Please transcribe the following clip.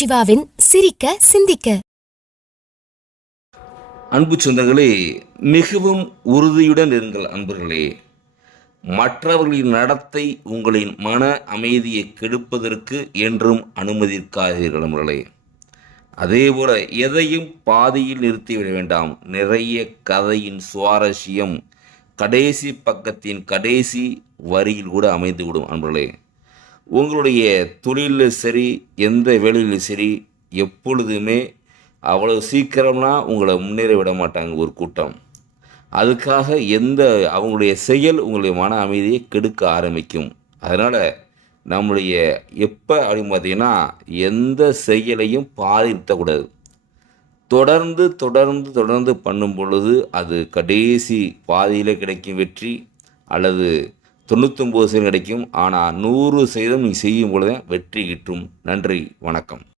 சிவாவின் சிரிக்க சிந்திக்க. அன்பு சொந்தங்களே, மிகவும் உறுதியுடன் இருங்கள் அன்பர்களே. மற்றவர்களின் நடத்தை உங்களின் மன அமைதியை கெடுப்பதற்கு என்றும் அனுமதிக்காதீர்கள் நண்பர்களே. அதேபோல எதையும் பாதியில் நிறுத்திவிட வேண்டாம். நிறைய கதையின் சுவாரஸ்யம் கடைசி பக்கத்தின் கடைசி வரியில் கூட அமைந்துவிடும் அன்பர்களே. உங்களுடைய தொழிலில் சரி, எந்த வேலையிலும் சரி, எப்பொழுதுமே அவ்வளவு சீக்கிரம்லாம் உங்களை முன்னேற விட மாட்டாங்க ஒரு கூட்டம். அதுக்காக அவங்களுடைய செயல் உங்களுடைய மன அமைதியை கெடுக்க ஆரம்பிக்கும். அதனால் நம்முடைய அப்படின்னு பார்த்தீங்கன்னா, எந்த செயலையும் பாதி நிறுத்தக்கூடாது. தொடர்ந்து தொடர்ந்து தொடர்ந்து பண்ணும் பொழுது அது கடைசி பாதியில் கிடைக்கும் வெற்றி, அல்லது 99% கிடைக்கும். ஆனால் 100% நீங்கள் செய்யும் பொழுது வெற்றி கிட்டும். நன்றி, வணக்கம்.